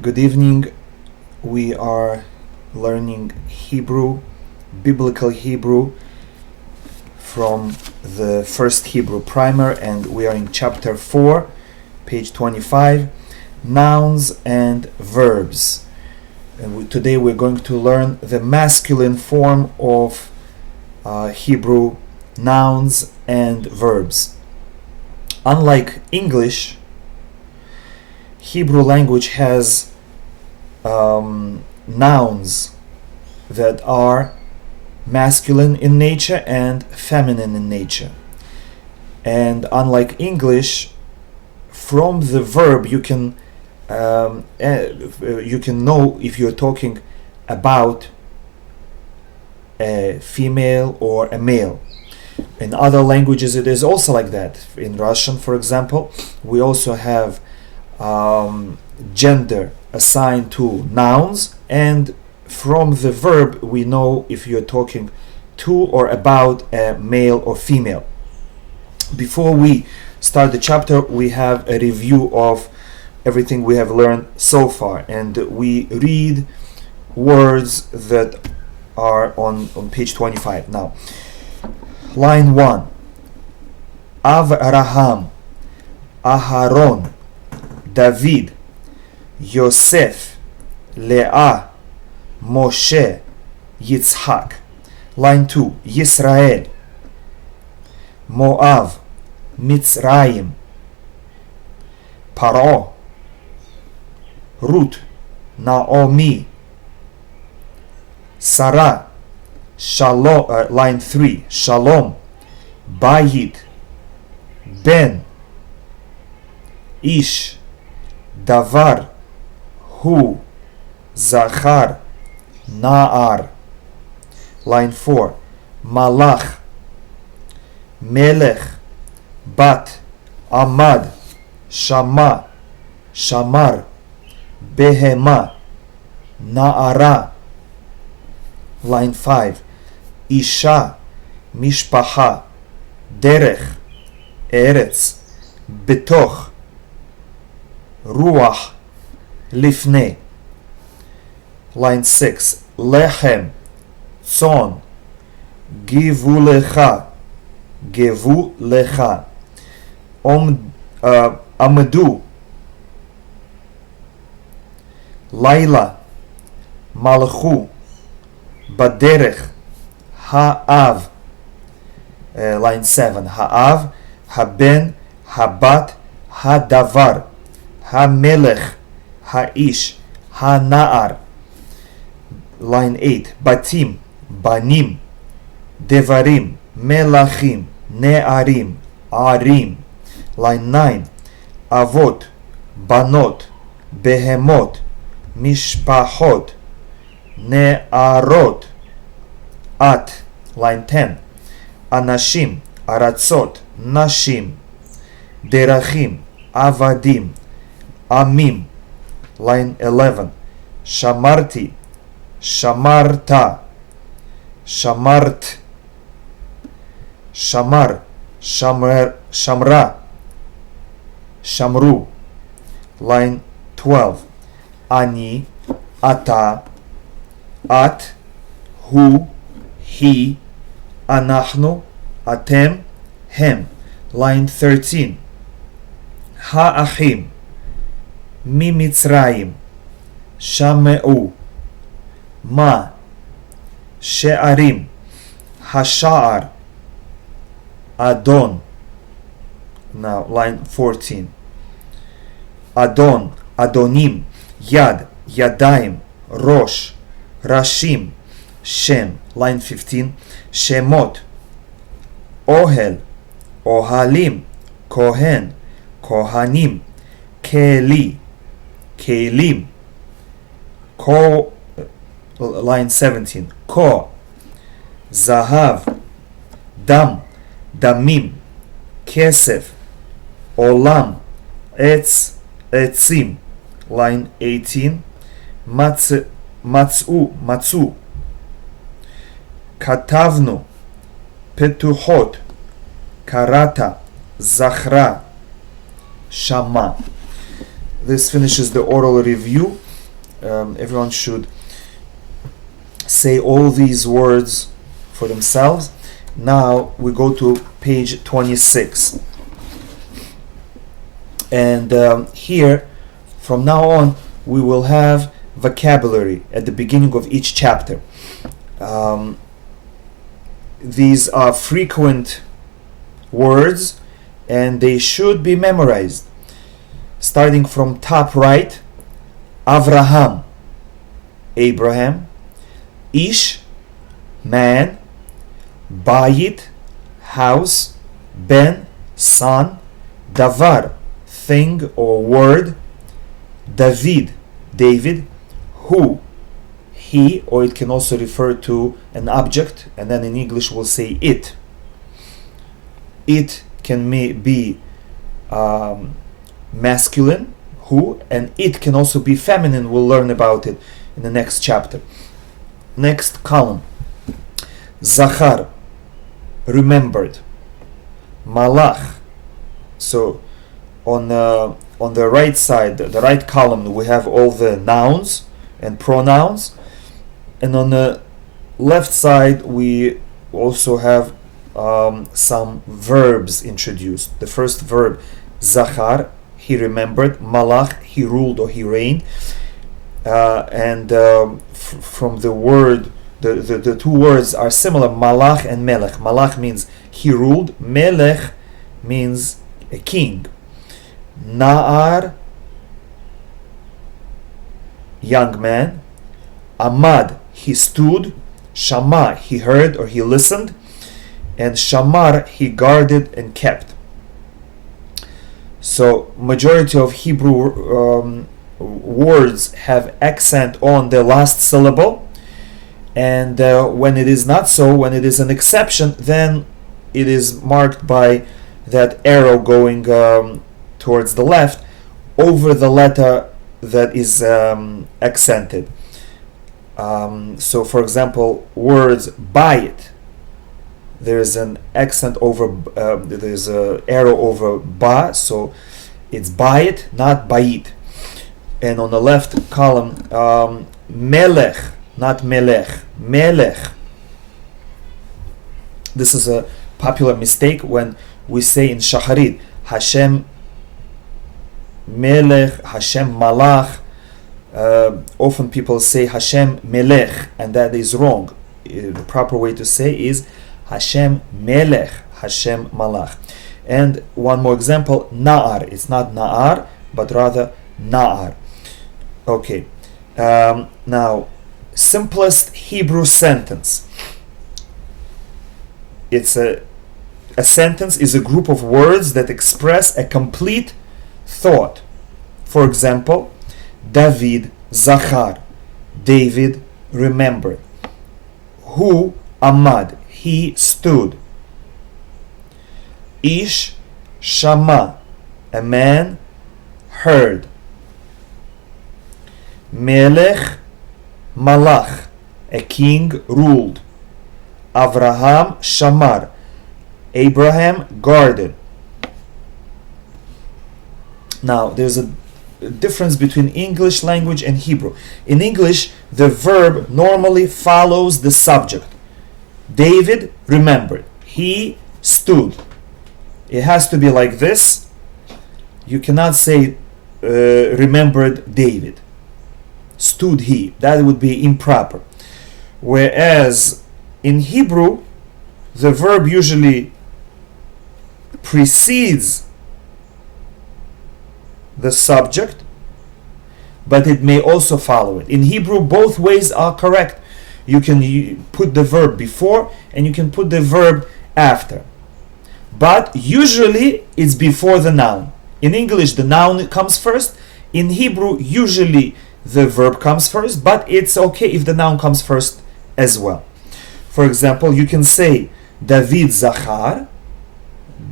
Good evening. We are learning Hebrew, biblical Hebrew, from the first Hebrew primer, and we are in chapter 4, page 25, Nouns and Verbs. And today we're going to learn the masculine form of Hebrew nouns and verbs. Unlike English, Hebrew language has nouns that are masculine in nature and feminine in nature. And unlike English, from the verb you can know if you're talking about a female or a male. In other languages it is also like that. In Russian, for example, we also have gender assigned to nouns, and from the verb we know if you're talking to or about a male or female. Before we start the chapter, we have a review of everything we have learned so far, and we read words that are on page 25. Now, line 1, Avraham, Aharon, David, Yosef, Leah, Moshe, Yitzhak. Line 2, Yisrael, Moav, Mitzrayim, Paro, Ruth, Naomi, Sarah. Shalom. Line 3, Shalom, Bayit, Ben, Ish, Davar, Hu, Zachar, Na'ar. Line 4, Malach, Melech, Bat, Amad, Shama, Shamar, Behema, Na'ara. Line 5, Isha, Mishpacha, Derech, Eretz, Betoch, Ruach, Lifnei. Line 6, Lechem, Tzon, Givu Lecha, Gevu Lecha, Amadu, Laila, Malchu, Baderech, Ha'av. Line 7, Ha'av, Haben, Habat, Hadavar, Hamelech, Ha'ish, Hana'ar. Line 8, Batim, Banim, Devarim, Melachim, Ne'arim, Arim. Line 9, Avot, Banot, Behemot, Mishpachot, Ne'arot, At. Line 10, Anashim, Aratzot, Nashim, Derachim, Avadim, Amim. Line 11, Shamarti, Shamarta, Shamart, Shamar, Shamra, Shamru. Line 12, Ani, Ata, At, Hu, He, Anachnu, Atem, Hem. Line 13, Ha'achim, Mimitzrayim, Shameu, Ma, She'arim, Hasha'ar, Adon. Now line 14, Adon, Adonim, Yad, Yadaim, Rosh, Rashim, Shem. Line 15, Shemot, Ohel, Ohalim, Kohen, Kohanim, Keli, Kelim, Ko. Line 17, Ko, Zahav, Dam, Damim, Kesef, Olam, Etz, Etzim. Line 18, Matzu, Katavnu, Petuchot, Karata, Zachra, Shama. This finishes the oral review. everyone should say all these words for themselves. Now we go to page 26. And here, from now on, we will have vocabulary at the beginning of each chapter. These are frequent words and they should be memorized. Starting from top right, Avraham, Abraham, Ish, man, Bayit, house, Ben, son, Davar, thing or word, David, David, who, he, or it can also refer to an object, and then in English we'll say it. It can be masculine, who, and it can also be feminine. We'll learn about it in the next chapter. Next column, Zachar, remembered, Malach. So on the right side, the right column, we have all the nouns and pronouns, and on the left side we also have some verbs introduced. The first verb, Zachar, he remembered, Malach, he ruled or he reigned, and from the word, the two words are similar, Malach and Melech. Malach means he ruled, Melech means a king. Na'ar, young man. Amad, he stood. Shama, he heard or he listened. And Shamar, he guarded and kept. So majority of Hebrew words have accent on the last syllable, and when it is not so, when it is an exception, then it is marked by that arrow going towards the left over the letter that is accented. So for example, words bayit, there's an accent over, there's an arrow over ba, so it's bayit, not bayit. And on the left column, melech, not melech, melech. This is a popular mistake when we say in Shacharit, Hashem melech, Hashem malach. Often people say Hashem melech, and that is wrong. The proper way to say is Hashem melech, Hashem malach. And one more example, na'ar. It's not na'ar, but rather na'ar. Okay. Now, simplest Hebrew sentence. It's a sentence is a group of words that express a complete thought. For example, David Zachar, David remembered. Hu Amad, he stood. Ish Shama, a man heard. Melech Malach, a king ruled. Avraham Shamar, Abraham guarded. Now there's a difference between English language and Hebrew. In English, the verb normally follows the subject. David remembered. He stood. It has to be like this. You cannot say remembered David. Stood he. That would be improper. Whereas in Hebrew, the verb usually precedes the subject, but it may also follow it. In Hebrew, both ways are correct. You can put the verb before and you can put the verb after. But usually it's before the noun. In English, the noun comes first. In Hebrew, usually the verb comes first, but it's okay if the noun comes first as well. For example, you can say David Zachar,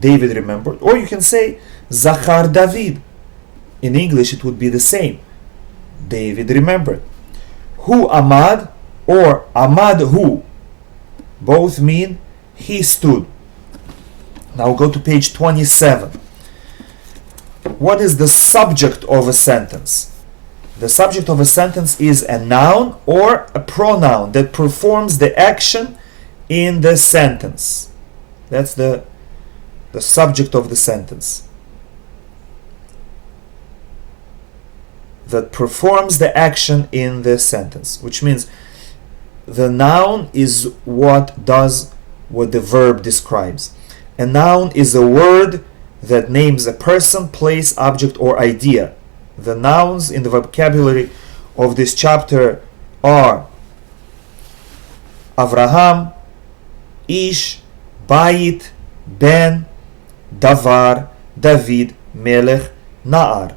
David remembered, or you can say Zachar David. In English, it would be the same. David remembered. Hu Amad or Amad Hu. Both mean he stood. Now go to page 27. What is the subject of a sentence? The subject of a sentence is a noun or a pronoun that performs the action in the sentence. That's the subject of the sentence. That performs the action in the sentence, which means the noun is what does what the verb describes. A noun is a word that names a person, place, object, or idea. The nouns in the vocabulary of this chapter are Avraham, Ish, Bayit, Ben, Davar, David, Melech, Na'ar.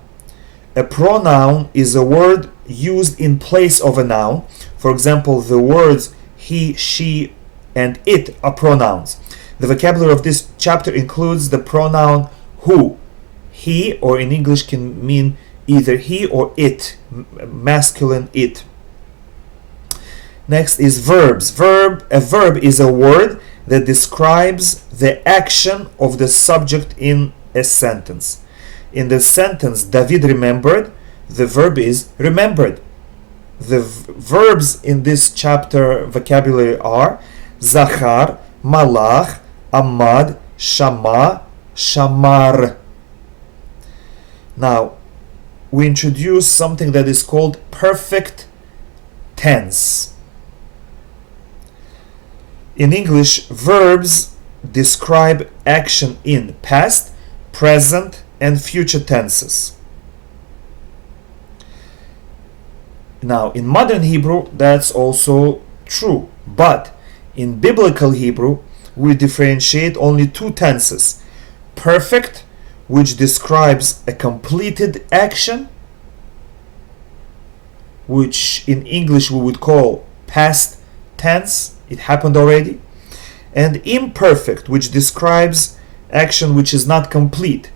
A pronoun is a word used in place of a noun. For example, the words he, she, and it are pronouns. The vocabulary of this chapter includes the pronoun who. He, or in English, can mean either he or it, masculine it. Next is verbs. A verb is a word that describes the action of the subject in a sentence. In the sentence, David remembered, the verb is remembered. The verbs in this chapter vocabulary are Zachar, Malach, Amad, Shama, Shamar. Now, we introduce something that is called perfect tense. In English, verbs describe action in past, present, and future tenses. Now, in modern Hebrew, that's also true, but in biblical Hebrew, we differentiate only two tenses: perfect, which describes a completed action, which in English we would call past tense, it happened already, and imperfect, which describes action which is not complete.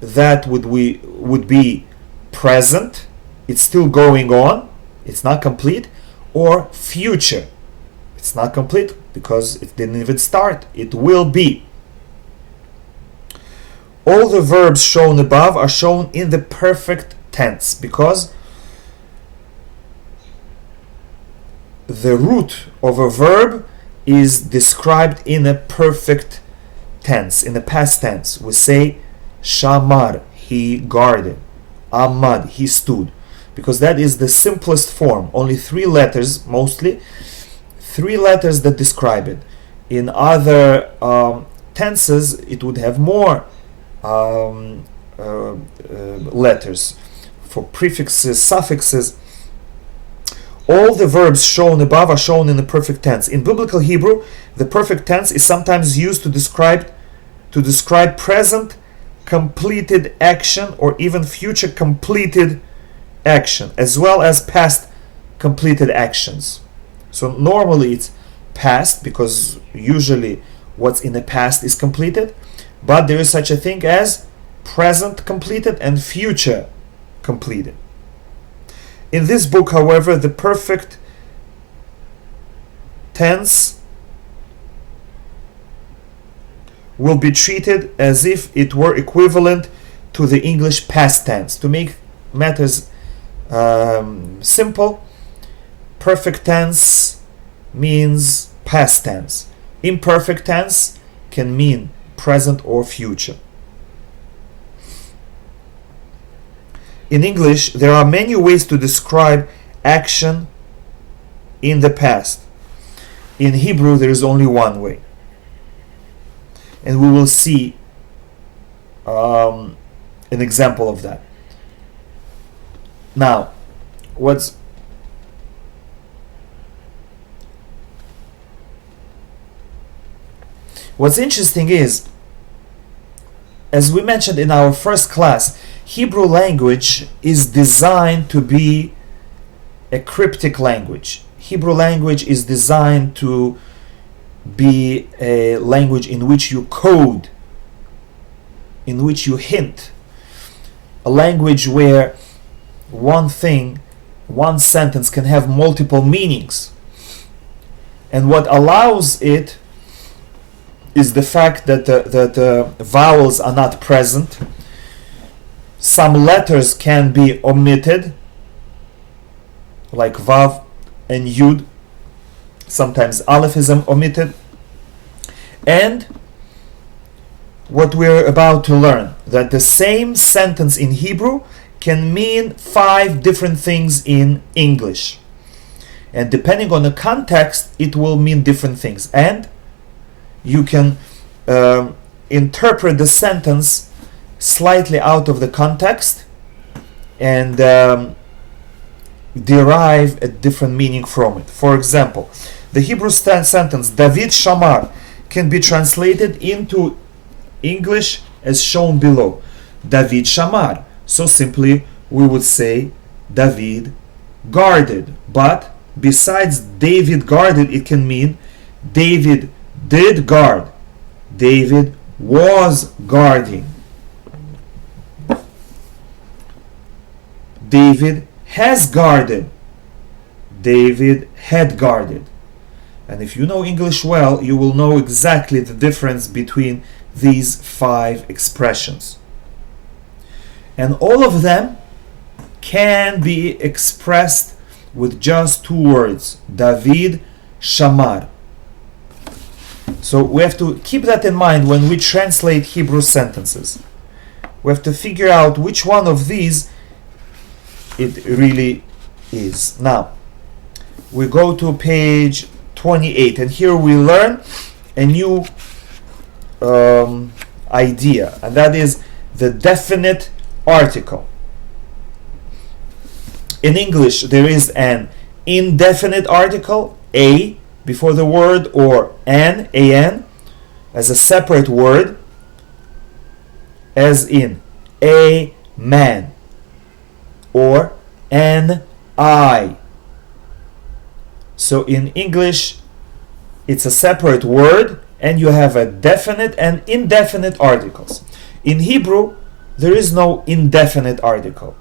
That would be present, it's still going on, it's not complete, or future, it's not complete because it didn't even start, it will be. All the verbs shown above are shown in the perfect tense because the root of a verb is described in a perfect tense, in the past tense. We say Shamar, he guarded. Amad, he stood. Because that is the simplest form. Only 3 letters, mostly. 3 letters that describe it. In other tenses, it would have more letters. For prefixes, suffixes. All the verbs shown above are shown in the perfect tense. In biblical Hebrew, the perfect tense is sometimes used to describe present completed action or even future completed action, as well as past completed actions. So normally it's past because usually what's in the past is completed, but there is such a thing as present completed and future completed. In this book, however, the perfect tense will be treated as if it were equivalent to the English past tense. To make matters simple, perfect tense means past tense. Imperfect tense can mean present or future. In English, there are many ways to describe action in the past. In Hebrew, there is only one way. And we will see an example of that. Now, what's interesting is, as we mentioned in our first class, Hebrew language is designed to be a cryptic language. Hebrew language is designed to be a language in which you code, in which you hint. A language where one thing, one sentence can have multiple meanings. And what allows it is the fact that the vowels are not present. Some letters can be omitted, like Vav and Yud. Sometimes Aleph is omitted. And what we're about to learn, that the same sentence in Hebrew can mean 5 different things in English. And depending on the context, it will mean different things. And you can interpret the sentence slightly out of the context and derive a different meaning from it. For example, the Hebrew sentence David Shamar can be translated into English as shown below. David Shamar. So simply we would say David guarded. But besides David guarded, it can mean David did guard. David was guarding. David has guarded. David had guarded. And if you know English well, you will know exactly the difference between these 5 expressions. And all of them can be expressed with just 2 words. David Shamar. So we have to keep that in mind when we translate Hebrew sentences. We have to figure out which one of these it really is. Now, we go to page 28, and here we learn a new idea, and that is the definite article. In English, there is an indefinite article, a, before the word, or an, as a separate word, as in a man, or an eye. So in English, it's a separate word, and you have a definite and indefinite articles. In Hebrew, there is no indefinite article.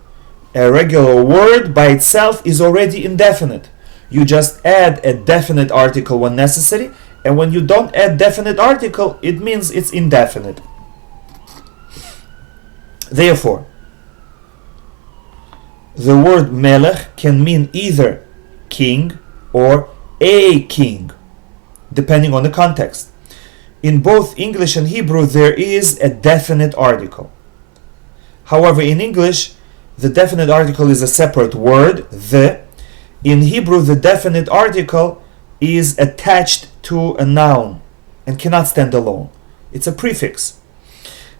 A regular word by itself is already indefinite. You just add a definite article when necessary, and when you don't add definite article, it means it's indefinite. Therefore, the word melech can mean either king or a king, depending on the context. In both English and Hebrew, there is a definite article. However, in English, the definite article is a separate word, the. In Hebrew, the definite article is attached to a noun and cannot stand alone. It's a prefix.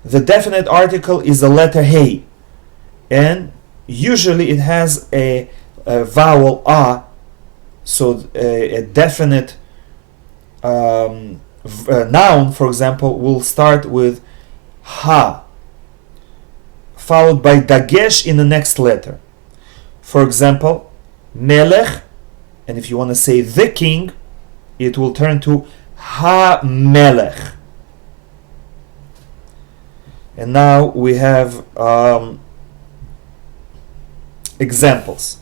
The definite article is the letter hey, and usually it has a vowel a, so a definite noun, for example, will start with ha, followed by dagesh in the next letter. For example, melech, and if you want to say the king, it will turn to ha-melech. And now we have examples.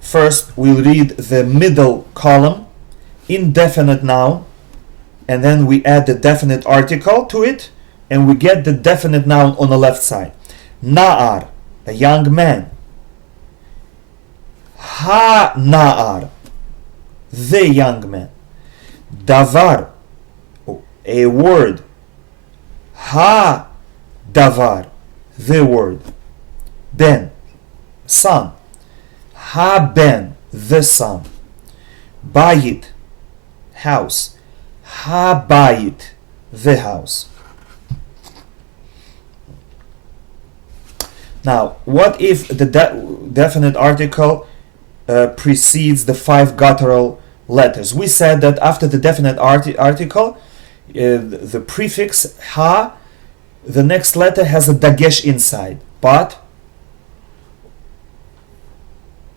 First, we'll read the middle column, indefinite noun, and then we add the definite article to it, and we get the definite noun on the left side. Na'ar, a young man. Ha-na'ar, the young man. Davar, a word. Ha-davar, the word. Ben, son. Ha-ben, the son. Bayit, house. Ha-bayit, the house. Now, what if the definite article precedes the 5 guttural letters? We said that after the definite article, the prefix ha, the next letter has a dagesh inside, but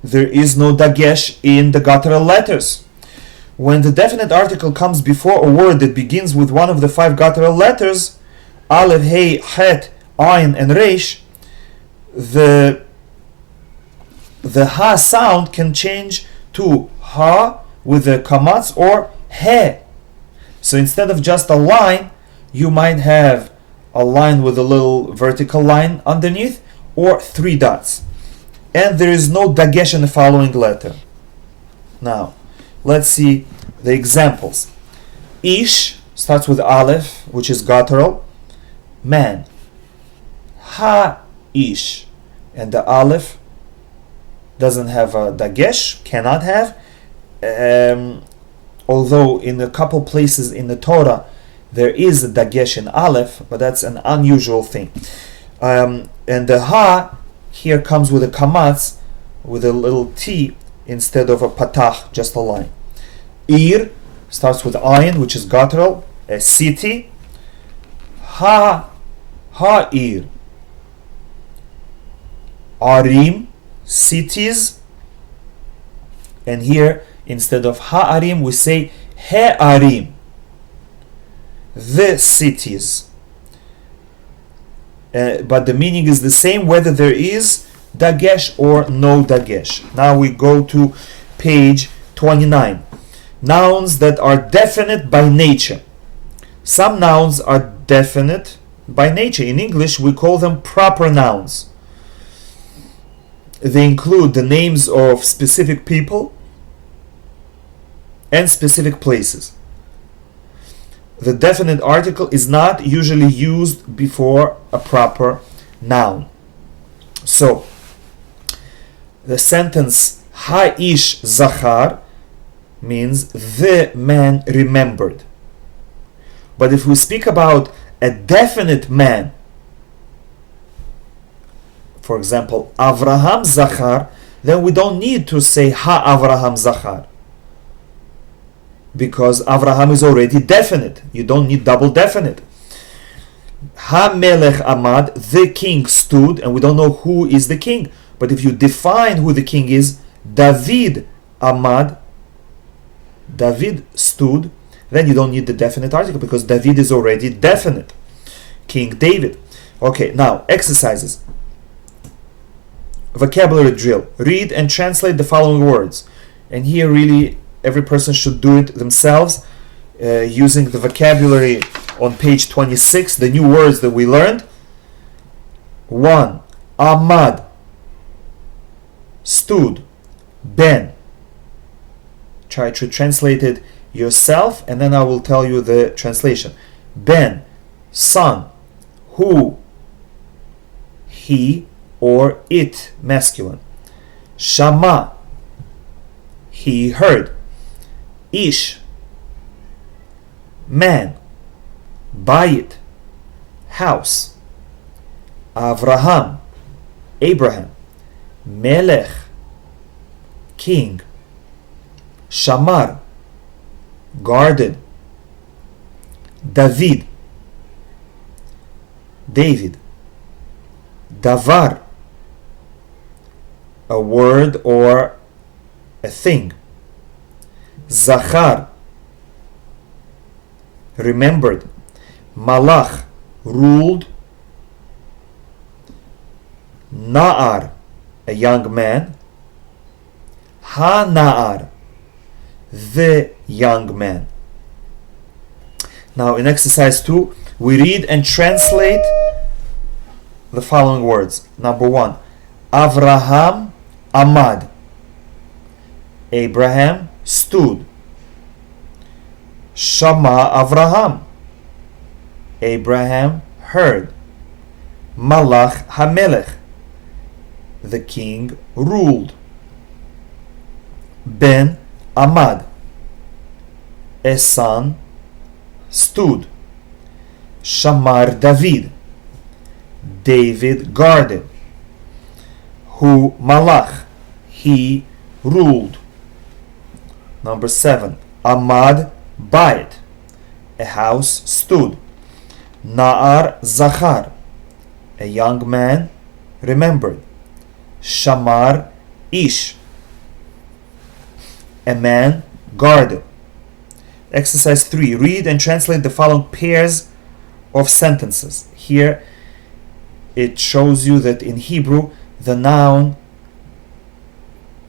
there is no dagesh in the guttural letters. When the definite article comes before a word that begins with one of the 5 guttural letters, aleph, hey, het, ayin, and resh, the ha sound can change to ha with the kamatz or he. So instead of just a line, you might have a line with a little vertical line underneath, or 3 dots. and there is no dagesh in the following letter. Now, let's see the examples. Ish starts with aleph, which is guttural. Man. Ha-ish. And the aleph doesn't have a dagesh, cannot have. Although in a couple places in the Torah there is a dagesh in aleph, but that's an unusual thing. And the ha here comes with a kamatz, with a little t instead of a patach, just a line. Ir starts with ayin, which is guttural, a city. Ha-ir. Arim, cities. And here, instead of ha-arim, we say he-arim, the cities. But the meaning is the same whether there is dagesh or no dagesh. Now we go to page 29. Nouns that are definite by nature. Some nouns are definite by nature. In English, we call them proper nouns. They include the names of specific people and specific places. The definite article is not usually used before a proper noun. So, the sentence Ha-ish zachar means the man remembered. But if we speak about a definite man, for example, Avraham zachar, then we don't need to say Ha-Avraham zachar, because Avraham is already definite. You don't need double definite. Ha-Melech Amad, the king stood, and we don't know who is the king. But if you define who the king is, David Amad, David stood, then you don't need the definite article because David is already definite. King David. Okay, now exercises. Vocabulary drill. Read and translate the following words. And here really every person should do it themselves using the vocabulary on page 26, the new words that we learned. 1. Amad, stood. Ben. Try to translate it yourself and then I will tell you the translation. Ben, son. Who, he or it, masculine. Shama, he heard. Ish, man. Bayit, house. Avraham, Abraham. Melech, king. Shamar, guarded. David, David. Davar, a word or a thing. Zachar, remembered. Malach, ruled. Na'ar, a young man. Ha-na'ar, the young man. Now in exercise 2, we read and translate the following words. Number 1, Avraham Amad, Abraham stood. Shama Avraham, Abraham heard. Malach HaMelech, the king ruled. Ben Amad, a son stood. Shamar David, David guarded. Hu Malach, he ruled. Number 7, Amad Bayit, a house stood. Na'ar Zachar, a young man remembered. Shamar Ish, a man guarded. Exercise 3, read and translate the following pairs of sentences. Here it shows you that in Hebrew the noun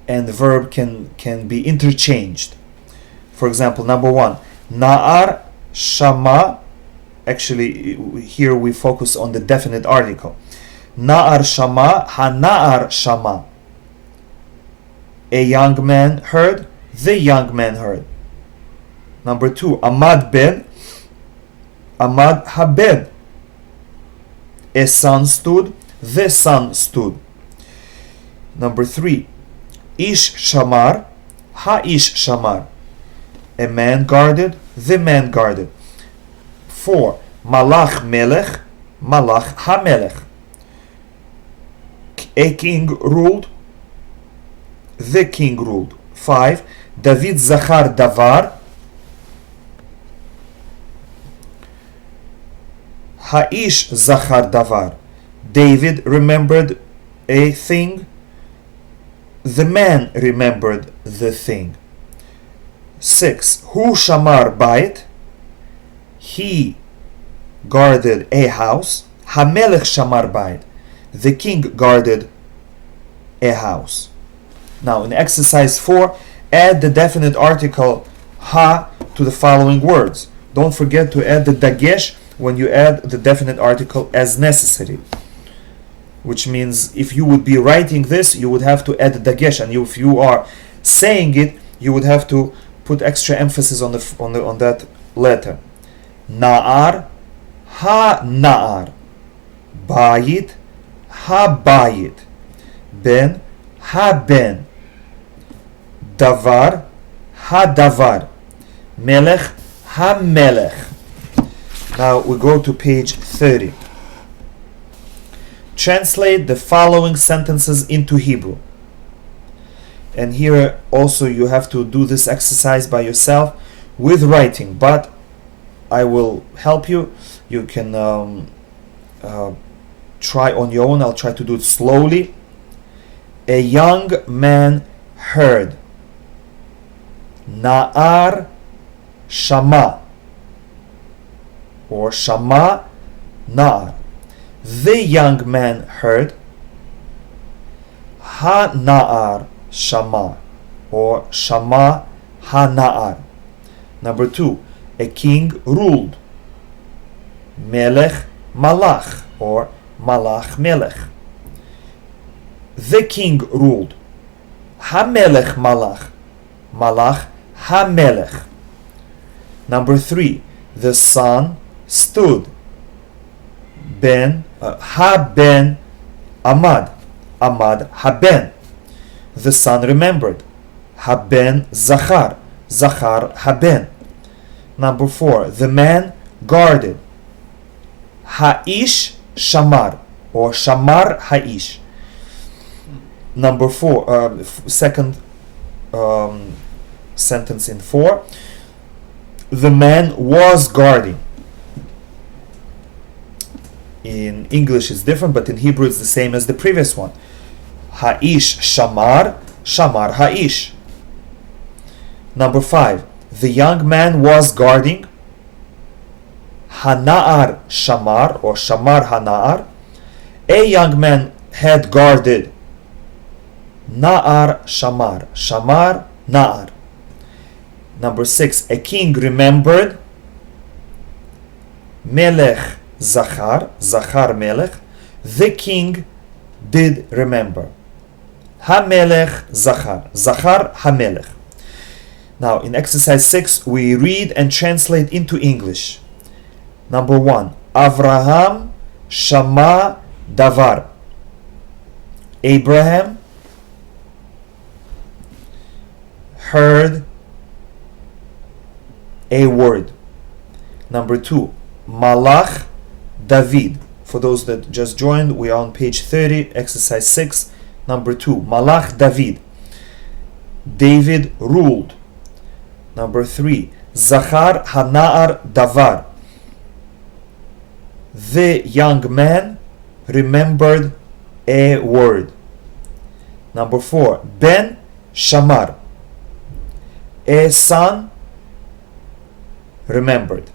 and the verb can be interchanged. For example, number 1, Na'ar Shama. Actually, here we focus on the definite article. Na'ar Shama, Ha-Na'ar Shama. A young man heard. The young man heard. Number 2, Amad ben. Amad haben. A son stood. The son stood. Number 3, Ish shamar. Ha-ish shamar. A man guarded. The man guarded. 4, Malach melech. Malach ha-melech. A king ruled. The king ruled. 5, David zachar davar. Ha-ish zachar davar. David remembered a thing. The man remembered the thing. 6, Hu shamar bayit. He guarded a house. Ha-melech shamar bayit. The king guarded a house. Now in exercise 4, add the definite article ha to the following words. Don't forget to add the dagesh when you add the definite article as necessary. Which means if you would be writing this, you would have to add the dagesh, and if you are saying it, you would have to put extra emphasis on that letter. Na'ar, ha na'ar. Bayit, ha bayit. Ben, ha ben. Davar, ha davar. Melech, ha melech. Now we go to page 30. Translate the following sentences into Hebrew. And here also you have to do this exercise by yourself with writing, but I will help you. You can try on your own. I'll try to do it slowly. A young man heard. Na'ar shama. Or shama na'ar. The young man heard. Ha na'ar shama. Or shama ha na'ar. Number 2, a king ruled. Melech malach. Or malach melech. The king ruled. Ha melech malach. Malach ha melech. Number 3, the son stood. Ben ha ben amad. Amad ha ben. The son remembered. Ha ben zachar. Zachar ha ben. Number 4, the man guarded. Ha ish shamar. Or shamar ha ish. Number 4, second sentence in 4, the man was guarding. In English it's different, but in Hebrew it's the same as the previous one. Ha-ish shamar, shamar ha-ish. Number 5, the young man was guarding. Ha-na'ar shamar, or shamar ha-na'ar. A young man had guarded. Na'ar shamar, shamar na'ar. Number 6, a king remembered. Melech zachar, zachar melech. The king did remember. Ha-melech zachar, zachar ha-melech. Now in exercise 6, we read and translate into English. Number 1, Avraham shama davar. Abraham heard a word. Number 2, Malach David. For those that just joined, we are on page 30, exercise 6, number 2, Malach David. David ruled. Number 3, Zachar Hana'ar Davar. The young man remembered a word. Number 4, Ben Shamar. A son remembered.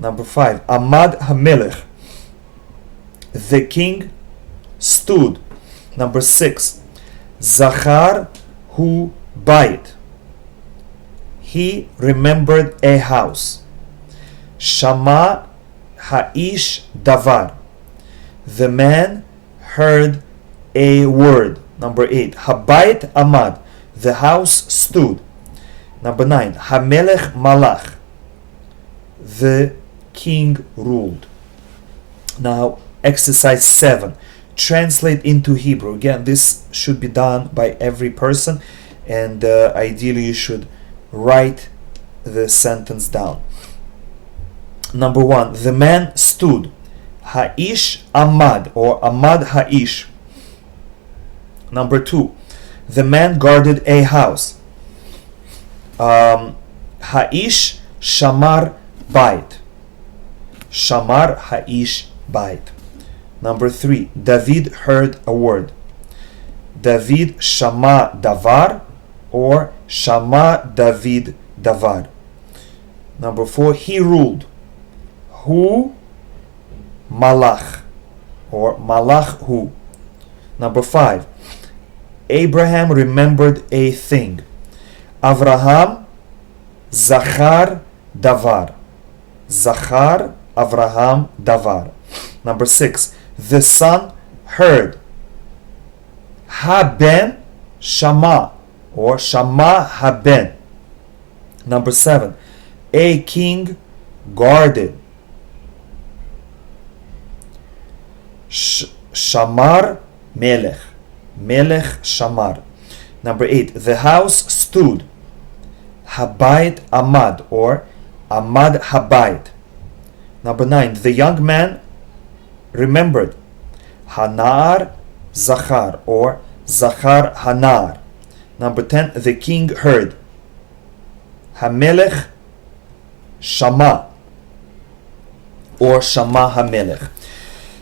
Number 5, Amad HaMelech. The king stood. Number 6, Zachar Hu Bayit. He remembered a house. Shama Ha'ish Davar. The man heard a word. Number 8, Habayit amad, the house stood. Number 9, Hamelech malach, the king ruled. Now, exercise 7, translate into Hebrew. Again, this should be done by every person, and ideally you should write the sentence down. Number 1, the man stood. Ha'ish amad, or amad ha'ish. Number 2, the man guarded a house. Ha'ish shamar bait. Shamar ha'ish bait. Number 3, David heard a word. David shama davar, or shama David davar. Number 4, he ruled. Hu malach, or malach hu. Number 5, Abraham remembered a thing. Avraham zachar davar. Zachar Avraham davar. Number 6, the son heard. Haben shama, or shama haben. Number 7, a king guarded. Shamar melech. Melech shamar. Number 8, the house stood. Habayit amad, or amad habayit. Number 9, the young man remembered. Hanar zachar, or zachar hanar. Number 10, the king heard. Hamelech shama, or shama hamelech.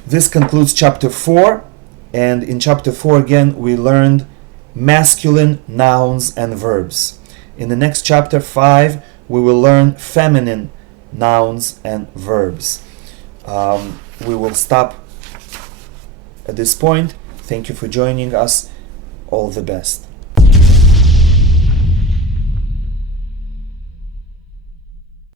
This concludes chapter 4, and in chapter 4 again we learned masculine nouns and verbs. In the next chapter 5 we will learn feminine nouns and verbs. We will stop at this point. Thank you for joining us. All the best.